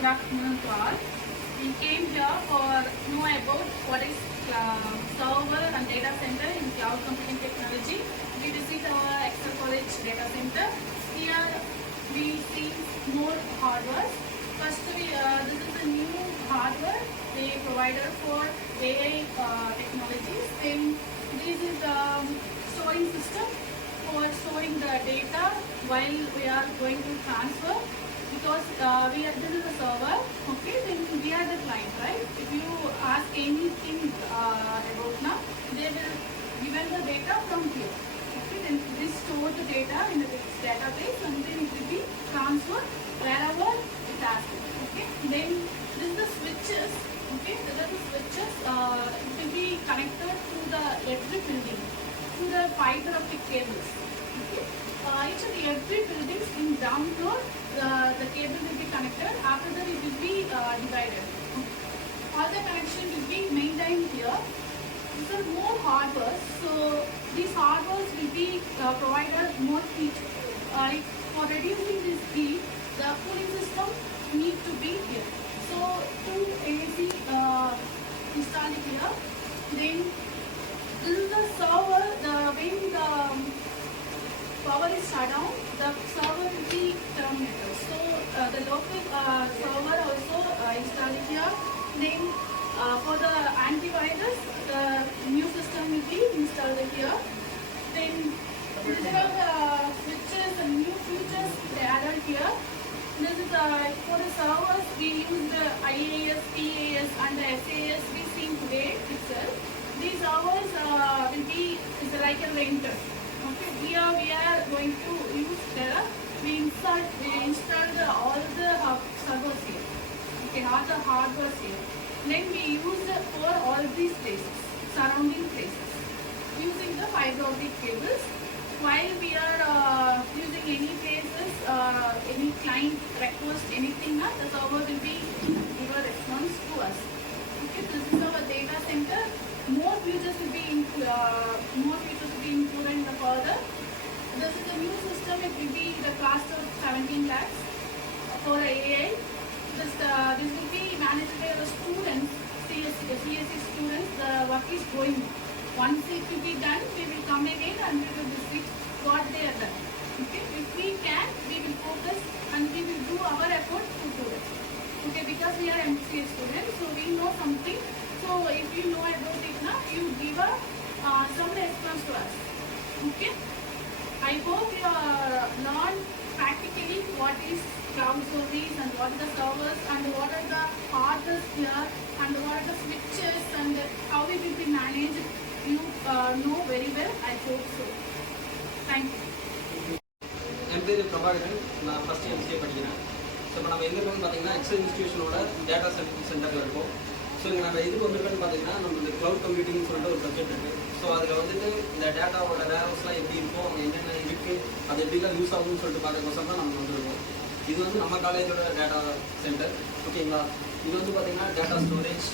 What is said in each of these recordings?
Good afternoon to all. We came here for know about what is server and data center in cloud computing technology. We visit our Excel College data center. Here we see more hardware. First, this is a new hardware they provided for AI technologies. Then this is the storing system for storing the data while we are going to transfer. Because this is a server, okay, then we are the client, right? If you ask anything about now, they will given the data from here, okay, then this store the data in the database and then it will be transferred wherever it has to, okay. Then this is the switches, okay, these are the switches, it will be connected to the electric building, to the fiber optic cables, okay. Each of the every buildings in ground floor, the cable will be connected. After that, it will be divided. All the connection will be maintained here. These are more hardware. So these hardware will be provided more heat. For reducing this heat, the cooling system need to be here. So two AC installed here. Then this is the server. When the power is shut down, the server will be terminated. So the local server also installed here. Then for the antivirus, the new system will be installed here. Then digital switches and new features they added here. This is for the servers we use the IaaS, PaaS and the SAS we seen today itself. These servers will be like a renter. Okay, we are going to use we installed all the servers here. Okay, all the hardware here. Then we use for all these places, surrounding places, using the fiber optic cables. While we are using any places, any client request anything, the server will be give a response to us. Okay, this is our data center. More features will be included in the further. This is a new system. It will be the cost of 17 lakhs for AI. This will be managed by the students, CSE students. The work is going. Once it will be done, we will come again and we will visit what they are done. Okay, if we can, we will focus and we will do our effort to do it. Okay, because we are MCA students, so we know something. So if you know about it now, you give some response to us. Okay. I hope you learn practically what is cloud service and what are the servers and what are the hardware here and what are the switches and how it will be managed. You know very well. I hope so. Thank you. என் பேர் பிரபாகரன். நான் first MCA படிக்கிறேன். So இப்போ நம்ம எங்கே இருக்கோம்னு பார்த்தீங்கன்னா XL இன்ஸ்டியூஷனோட data சென்டரில் இருக்கோம். ஸோ இங்கே நம்ம எதுக்கு வந்திருக்கோன்னு பார்த்தீங்கன்னா நம்மளுக்கு க்ளவுட் கம்ப்யூட்டிங்னு சொல்லிட்டு ஒரு சப்ஜெக்ட் இருக்குது. ஸோ அதில் வந்துட்டு இந்த டேட்டாவோட வேர்ஹவுஸ்லாம் எப்படி இருக்கும், அவங்க என்னென்ன இருக்குது, அது எப்படிலாம் யூஸ் ஆகும்னு சொல்லிட்டு பார்க்கறதுக்கோசம் தான் நம்ம வந்துருக்கோம். இது வந்து நம்ம காலேஜோட டேட்டா சென்டர், ஓகேங்களா. இது வந்து பார்த்தீங்கன்னா டேட்டா ஸ்டோரேஜ்,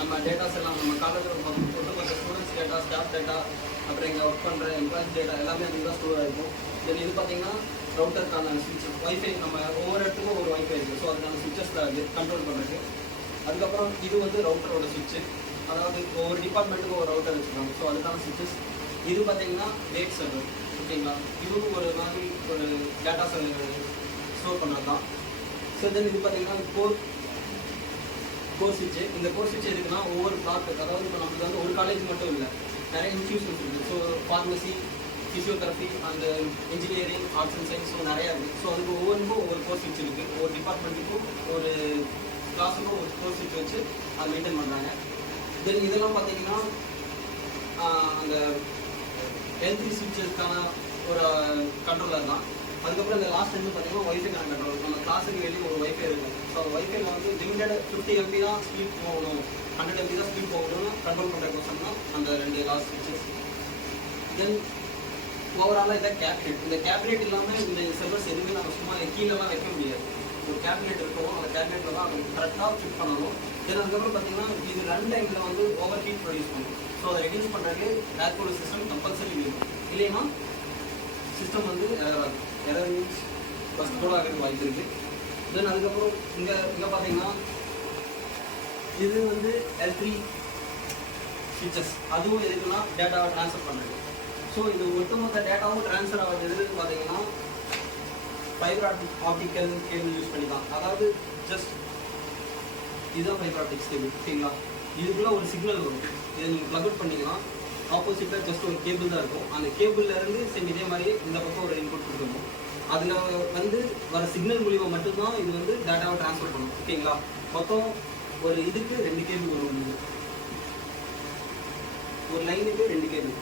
நம்ம டேட்டாஸ் எல்லாம் நம்ம காலேஜோட கொஞ்சம் ஸ்டூடெண்ட்ஸ் டேட்டா, ஸ்டாஃப் டேட்டா, அப்புறம் இங்கே ஒர்க் பண்ணுற எம்ப்ளாயிஸ் டேட்டா எல்லாமே அதுக்கு தான் ஸ்டோர் ஆகிருக்கும். தென் இது பார்த்தீங்கன்னா ரவுட்டருக்கான ஸ்விட்ச், ஒய்ஃபை, நம்ம ஒவ்வொரு இடத்துக்கும் ஒரு ஒய்ஃபை இருக்குது. ஸோ அதுக்கான ஸ்விட்சஸில் அது கண்ட்ரோல் பண்ணுறது. அதுக்கப்புறம் இது வந்து ரவுட்டரோட ஸ்விட்சு, அதாவது ஒவ்வொரு டிபார்ட்மெண்ட்டுக்கும் ஒரு ரவுட்டர் வச்சுருக்காங்க. ஸோ அதுக்கான ஸ்விட்சஸ். இது பார்த்தீங்கன்னா வேட் சர்வர், ஓகேங்களா. இதுவும் ஒரு மாதிரி ஒரு டேட்டா ஸ்டோர் பண்ணுறது தான். ஸோ தென் இது பார்த்தீங்கன்னா கோர் ஸ்விட்சு. இந்த கோர் ஸ்விட்ச் எதுக்குன்னா ஒவ்வொரு பிளாட்டுக்கு, அதாவது இப்போ நமக்கு வந்து ஒரு காலேஜ் மட்டும் இல்லை, நிறைய இன்ஸ்டியூஷன்ஸ் இருக்குது. So pharmacy, physiotherapy and engineering, arts and science, so நிறையா இருக்குது. ஸோ அதுக்கு ஒவ்வொன்றுக்கும் ஒவ்வொரு கோர் ஸ்விட்ச் இருக்குது. ஒவ்வொரு டிபார்ட்மெண்ட்டுக்கும் ஒரு கிளாஸுக்கும் ஒரு கோர் ஸ்விட்ச் வச்சு அதை மெயின்டைன் பண்ணுறாங்க. தென் இதெல்லாம் பார்த்தீங்கன்னா அந்த L3 ஸ்விட்சஸ்க்கான ஒரு கண்ட்ரோலர் தான். அதுக்கப்புறம் இந்த லாஸ்ட் வந்து பார்த்தீங்கன்னா ஒய்ஃபைக்கான கண்ட்ரோல். நம்ம கிளாஸுக்கு வெளியே ஒரு ஒய்ஃபை இருக்கும். ஸோ அந்த ஒய்ஃபைல வந்து லிமிட்டட் 50 MB தான் ஸ்பீட் போகணும், 100 MB தான் ஸ்பீட் போகணும்னு கண்ட்ரோல் பண்ணுறதுக்கோசம் தான் அந்த 2 லாஸ்ட் ஸ்விட்சஸ். தென் ஓவராலாக இதான் கேபினெட். இந்த கேபினெட் இல்லாமல் இந்த சர்வர்ஸ் எதுவுமே நம்ம சும்மா கீழெல்லாம் வைக்க முடியாது. ஒரு கேபினெட் இருக்கணும், அந்த கேபினெட்டில் தான் அவங்க கரெக்டாக ஃபிட் பண்ணணும். தென் அதுக்கப்புறம் பார்த்தீங்கன்னா இது ரன் டைமில் வந்து ஓவர் ஹீட் ப்ரொடியூஸ் பண்ணும். ஸோ அதை ரெடியூஸ் பண்ணுறதுக்கு ஏர் கூலர் சிஸ்டம் கம்பல்சரி வேணும். இல்லைன்னா சிஸ்டம் வந்து எரர் ஆகும். எரர் மீன்ஸ் ஃபஸ்ட் கூட ஆகிறதுக்கு வாய்ப்பு இருக்குது. தென் அதுக்கப்புறம் இங்கே பார்த்தீங்கன்னா இது வந்து L3 ஸ்விட்சஸ். அதுவும் எதுக்குன்னா டேட்டாவை ட்ரான்ஸ்ஃபர் பண்ணுறது. ஸோ இது ஒட்டுமொத்த டேட்டாவும் ட்ரான்ஸ்ஃபர் ஆகிறது எதுன்னு பார்த்தீங்கன்னா ஃபைபர் ஆப்டிக்கல் கேபிள் யூஸ் பண்ணி தான். அதாவது ஜஸ்ட் இதுதான் ஃபைபர் ஆப்டிக்ஸ் கேபிள், ஓகேங்களா? இதுக்குள்ளே ஒரு சிக்னல் வரும். இதை நீங்கள் ப்ளக் அவுட் பண்ணிங்கன்னா ஆப்போசிட்டில் ஜஸ்ட் ஒரு கேபிள் தான் இருக்கும். அந்த கேபிள்லேருந்து சேம் இதே மாதிரி இந்த பக்கம் ஒரு இன்புட் கொடுக்கணும். அதில் வந்து வர சிக்னல் மூலிமா மட்டும்தான் இது வந்து டேட்டாவை ட்ரான்ஸ்ஃபர் பண்ணும், ஓகேங்களா? மொத்தம் ஒரு இதுக்கு 2 கேபிள் வரும். இது ஒரு லைனுக்கு 2 கேபிள்,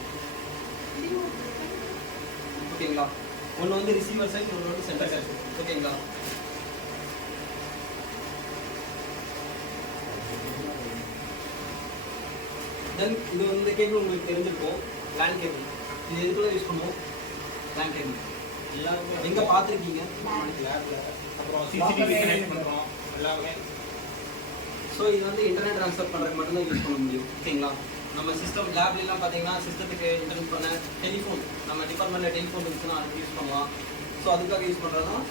ஓகேங்களா? ஒன்று வந்து ரிசீவர் சைட், ஒன்று வந்து சென்டர் சைட், ஓகேங்களா? தென் இது இந்த கேபிள் உங்களுக்கு தெரிஞ்சிருக்கும், லேண்ட் கேபிள். இது எதுக்குள்ள யூஸ் பண்ணுவோம்? லேண்ட் கேபிள் எல்லாருமே எங்கே பார்த்துருக்கீங்க? லேபில், அப்புறம் சிசிடிவி கனெக்ட் பண்ணுறோம் எல்லாமே. ஸோ இது வந்து இன்டர்நெட் ட்ரான்ஸ்ஃபர் பண்ணுறதுக்கு மட்டும்தான் யூஸ் பண்ண முடியும், ஓகேங்களா? நம்ம சிஸ்டம் லேப்லாம் பார்த்தீங்கன்னா சிஸ்டத்துக்கு இன்டர்நெட் பண்ண டெலிஃபோன், நம்ம டிபார்ட்மெண்ட்டில் டெலிஃபோன் இருந்துச்சுன்னா அதுக்கு யூஸ் பண்ணலாம். ஸோ அதுக்காக யூஸ் பண்ணுறது தான்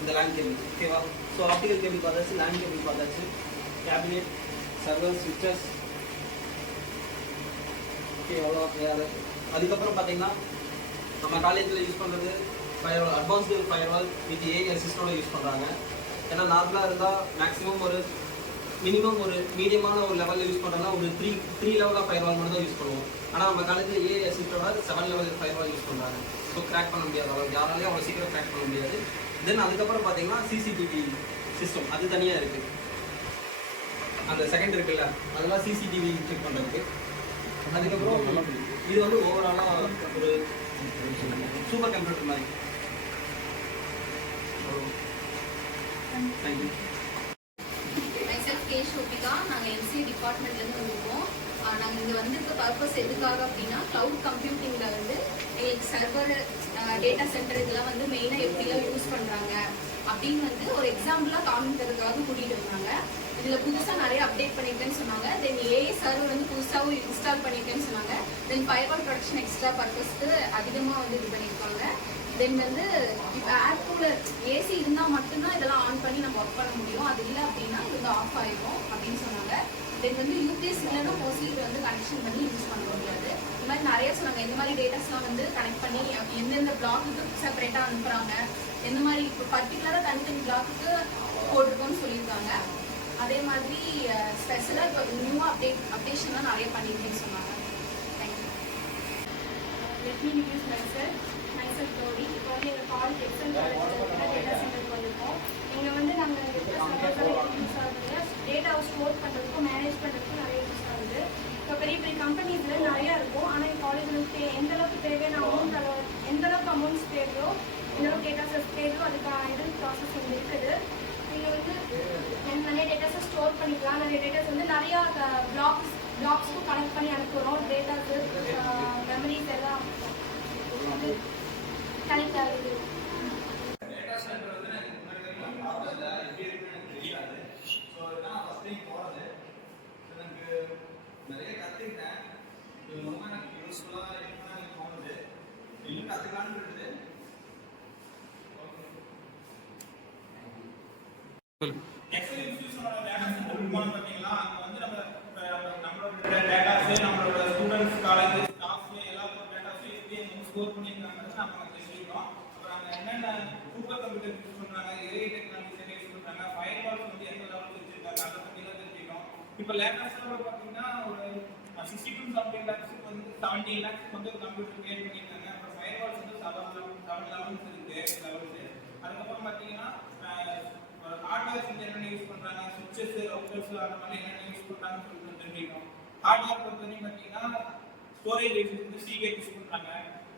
இந்த லேண்ட் கேபிள், ஓகேவா? ஸோ ஆப்டிக்கல் கேபிள் பார்த்தாச்சு, லேண்ட் கேபிள் பார்த்தாச்சு, கேபினெட், சர்வர், ஸ்விட்சஸ், ஓகே அவ்வளோ. அதுக்கப்புறம் பார்த்தீங்கன்னா நம்ம காலேஜில் யூஸ் பண்ணுறது firewall, advanced firewall with AI அசிஸ்டோட யூஸ் பண்ணுறாங்க. ஏன்னா நார்மலாக இருந்தால் மேக்ஸிமம் ஒரு மினிமம் ஒரு மீடியமான ஒரு லெவலில் யூஸ் பண்ணுறோம்னா ஒரு த்ரீ லெவல் ஆஃப் ஃபயர்வால் மட்டும் தான் யூஸ் பண்ணுவோம். ஆனால் நம்ம காலேஜில் ஏஐ அசிஸ்டோட 7 லெவல் ஃபயர்வால் யூஸ் பண்ணுறாங்க. ஸோ கிராக் பண்ண முடியாது, அவ்வளோ யாராலையும் அவ்வளோ சீக்கிரம் கிராக் பண்ண முடியாது. தென் அதுக்கப்புறம் பார்த்தீங்கன்னா சிசிடிவி சிஸ்டம் அது தனியாக இருக்குது. அந்த செகண்ட் இருக்குல்ல, அதெல்லாம் சிசிடிவி செக் பண்ணுறதுக்கு. அதுக்கப்புறம் இது வந்து ஓவராலாக ஒரு சூப்பர் கம்ப்யூட்டர் மாதிரி. தேங்க்யூ. ஷோபிகா, நாங்கள் எம்சிஏ டிபார்ட்மெண்ட்லேருந்து வந்திருக்கோம். நாங்கள் இங்கே வந்திருக்க பர்பஸ் எதுக்காக அப்படின்னா க்ளவுட் கம்ப்யூட்டிங்கில் வந்து எங்களுக்கு சர்வர், டேட்டா சென்டர் இதெல்லாம் வந்து மெயினாக எப்படிலாம் யூஸ் பண்ணுறாங்க அப்படின்னு வந்து ஒரு எக்ஸாம்பிளாக காமிக்கிறதுக்காக கூட்டிகிட்டு இருந்தாங்க. இதில் புதுசாக நிறைய அப்டேட் பண்ணியிருக்கேன்னு சொன்னாங்க. தென் ஏஐ சர்வர் வந்து புதுசாகவும் இன்ஸ்டால் பண்ணியிருக்கேன்னு சொன்னாங்க. தென் ஃபயர்வால் ப்ரொடக்ஷன் எக்ஸ்ட்ரா பர்பஸ்க்கு அதிகமாக வந்து இது பண்ணியிருக்காங்க. தென் வந்து இப்போ ஏர் கூலர், ஏசி இருந்தால் மட்டும்தான் இதெல்லாம் ஆன் பண்ணி நம்ம ஒர்க் பண்ண முடியும். அது இல்லை அப்படின்னா இது வந்து ஆஃப் ஆகிடும் அப்படின்னு சொன்னாங்க. தென் வந்து யூபிஎஸ் இல்லைன்னா மோஸ்ட்லி இது வந்து கனெக்ஷன் பண்ணி யூஸ் பண்ண முடியாது. இந்த மாதிரி நிறைய சொன்னாங்க. இந்த மாதிரி டேட்டாஸ்லாம் வந்து கனெக்ட் பண்ணி எந்தெந்த பிளாக்குக்கு செப்பரேட்டாக அனுப்புகிறாங்க, எந்த மாதிரி இப்போ பர்டிகுலராக தனித்தனி பிளாக்குக்கு போட்டிருக்கோன்னு சொல்லியிருக்காங்க. அதே மாதிரி ஸ்பெஷலாக இப்போ நியூவாக அப்டேஷன்லாம் நிறைய பண்ணியிருக்கேன்னு சொன்னாங்க. Thank you. Let me introduce myself Gauri. இப்போ வந்து எங்கள் காலேஜ் எக்ஸல் காலேஜில் டேட்டா சென்டருக்கு வந்திருக்கோம். இங்கே வந்து நாங்கள் யூஸ் ஆகுதுங்க, டேட்டாவை ஸ்டோர் பண்ணுறதுக்கும் மேனேஜ் பண்ணுறதுக்கும் நிறைய யூஸ் ஆகுது. இப்போ பெரிய பெரிய கம்பெனிஸில் நிறையா இருக்கும். ஆனால் எங்கள் காலேஜில் வந்து எந்த அளவுக்கு தேவையான அமௌண்ட், எந்த அளவுக்கு அமௌண்ட்ஸ் தேவையோ, எந்த அளவுக்கு டேட்டா செட் தேவையோ அதுக்கான இது ப்ராசஸ் இங்கே இருக்குது. இங்கே வந்து நிறைய டேட்டாஸை ஸ்டோர் பண்ணிக்கலாம். நிறைய டேட்டாஸ் வந்து நிறையா பிளாக்ஸ்க்கும் கனெக்ட் பண்ணி அனுப்புகிறோம். டேட்டாஸு, மெமரிஸ் எல்லாம் கனெக்ட் ஆகுது. டேட்டா சென்டர் வந்து எனக்கு முன்னாடி பார்த்ததில்ல, எப்படி இருக்குன்னு எனக்கு தெரியாது. ஸோ இதுதான் ஃபஸ்ட் டைம் போகிறது. எனக்கு நிறைய கற்றுக்கிட்டேன். இது ரொம்ப எனக்கு யூஸ்ஃபுல்லாக இருக்குன்னு எனக்கு தோணுது. இன்னும் கற்றுக்கலான்னு இருக்குது. எக்ஸல் இன்ஸ்டியூஷனோட டேட்டா சென்டர் போனோம் பார்த்தீங்களா, அங்கே வந்து நம்மளோட டேட்டாஸு, நம்மளோட ஸ்டூடெண்ட்ஸ், காலேஜ் ஸ்டாஃப்ஸ் எல்லாத்தோட டேட்டாஸும் எப்படி வந்து ஸ்டோர் பண்ணியிருக்காங்கன்னு நம்ம தெரிஞ்சுக்கிட்டோம். அப்புறம் அங்கே என்னென்ன சூப்பர் கம்ப்யூட்டர் யூஸ் பண்ணுறாங்க, ஏஐ டெக்னாலஜி யூஸ் பண்ணுறாங்க, ஃபயர்வால்ஸ் வந்து எந்த லெவலுக்கு வச்சிருக்காங்க, அதை பற்றிலாம் தெரிஞ்சுக்கிட்டோம். இப்போ லேட்டஸ்ட்டாக பார்த்தீங்கன்னா ஒரு 62 something lakhs வந்து 70 lakhs வந்து ஒரு கம்ப்யூட்டர் கிரியேட் பண்ணியிருக்காங்க. அப்புறம் ஃபயர்வால்ஸ் வந்து 7 லெவல்ஸ் இருக்குது லெவல்ஸு. அதுக்கப்புறம் பார்த்தீங்கன்னா ஹார்ட்வேர்ஸ் வந்து என்னென்ன யூஸ் பண்ணுறாங்க, சுவிட்சஸ், ரவுட்டர்ஸ் அந்த மாதிரி என்னென்ன யூஸ் பண்ணுறாங்கன்னு சொல்லிட்டு தெரிஞ்சுக்கணும். ஹார்ட்வேர் பொறுத்தவரைக்கும் பார்த்தீங்கன்னா ஸ்டோரேஜ் வந்து சீகேட் யூஸ் பண்ணுறாங்க.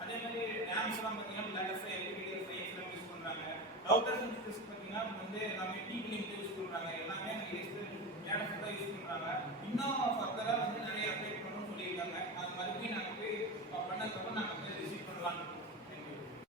அதே மாதிரி ரேம்ஸ்லாம் பார்த்தீங்கன்னா லேட்டஸ்ட்டாக எல்இடி ஃபைல்ஸ்லாம் யூஸ் பண்ணுறாங்க. ரவுட்டர்ஸ் அண்ட் சுவிட்சஸ் பார்த்தீங்கன்னா வந்து எல்லாமே டீப் லிங்க் யூஸ் பண்ணுறாங்க. எல்லாமே லேட்டஸ்ட்டாக யூஸ் பண்ணுறாங்க. இன்னும் ஃபர்தராக வந்து